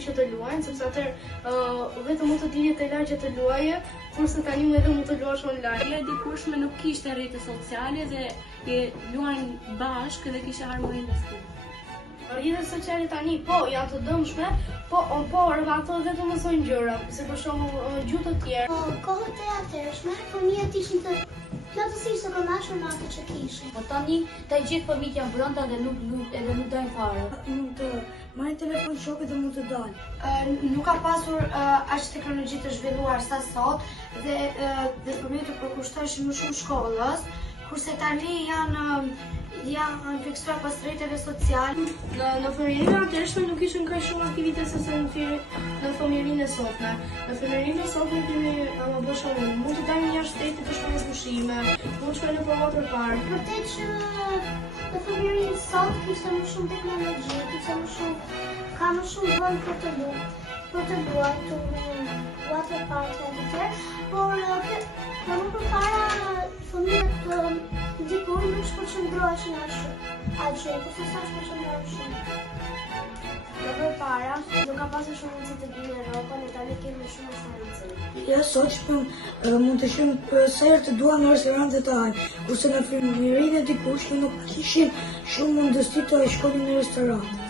që të luajnë, sepse atëherë vetëm mund të dini te lagja të luaje, kurse tani më edhe mund të luash online. Dikush më nuk kishte rrjete sociale dhe luajnë bashkë dhe kishte harmoninë mes tyre. Rrjetet sociale tani po janë të dëmshme, por ato vetëm mësojnë gjëra, si për shembull gjuhë të tjera. Kohët e atërshme, fëmijët ishin të plotësisht të kënaqur me atë që kishin. Po tani të gjithë fëmijët janë brenda dhe nuk dajnë fare. Mund të marrin telefon shokët dhe mund të dalë. Nuk ka pasur aq teknologji të zhvilluar sa sot dhe fëmijët të përkushtoheshin më shumë shkollës, kurse tani janë fiksuar pas rrjeteve sociale. Në fëmijërinë e atërshme nuk ishin kaq shumë aktivitete sa në fëmijërinë e sotme. Në fëmijërinë e sotme kemi më shumë, mund të dalim jashtë shtetit të shkojmë pushime, mund të shkojmë në water park. Vërtet që në fëmijërinë sot kishte më shumë teknologji, ka më shumë vend për të luajtur water park e të tjerë, por më përpara fëmijët dikur nuk shpërqendroheshin aq shumë, kurse sa shpërqendrohen. Më përpara nuk ka pasur shumë mundësi të dinë Europën e tani kemi shumë mundësi. Ja, sot mund të shkojmë sa herë të duan në restorante të hajnë, kurse në fëmijërinë e dikush nuk kishin shumë mundësi të shkonin në restorante.